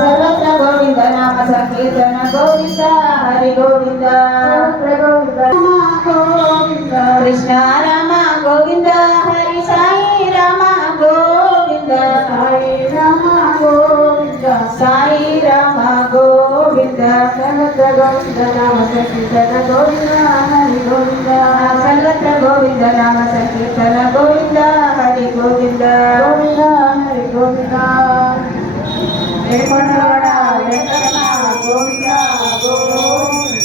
सर्वत्र गोविंद नाम संकीर्तन गोविंद हरि गोविंद गोविंद कृष्ण राम गोविंद हरि साई राम गोविंद साई राम गोविंद साई राम गोविंद सर्वत्र गोविंद नाम संकीर्तन गोविंद हरि गोविंद सर्वत्र गोविंद नाम संकीर्तन गोविंद हरि गोविंद गोविंद हरि गोविंद वेंकटरमण वेंकटरमण गोविंद गोविंद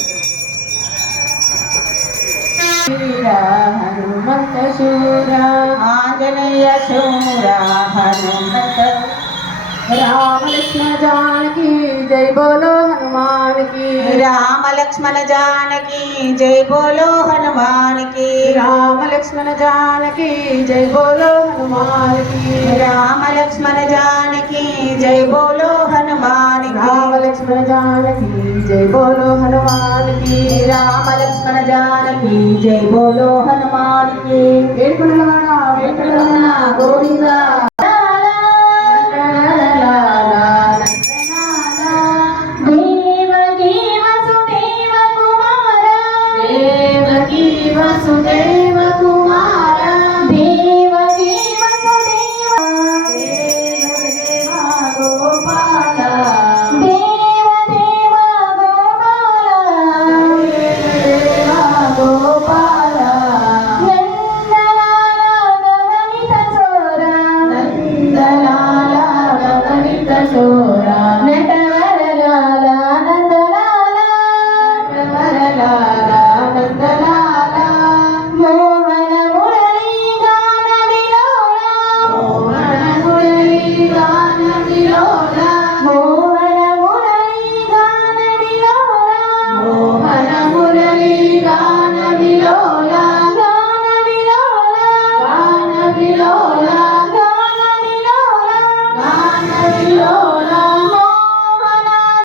हनुमंत शूर आंजनेय शूर हनुमंत राम लक्ष्मण जानकी जय बोलो हनुमान की राम लक्ष्मण जानकी जय बोलो हनुमान की राम लक्ष्मण जानकी जय बोलो हनुमान की राम लक्ष्मण जानकी जय बोलो हनुमान राम लक्ष्मण जानकी जय बोलो हनुमान की राम लक्ष्मण जानकी जय बोलो हनुमान की वेंकटरमण वेंकटरमण गोविंद।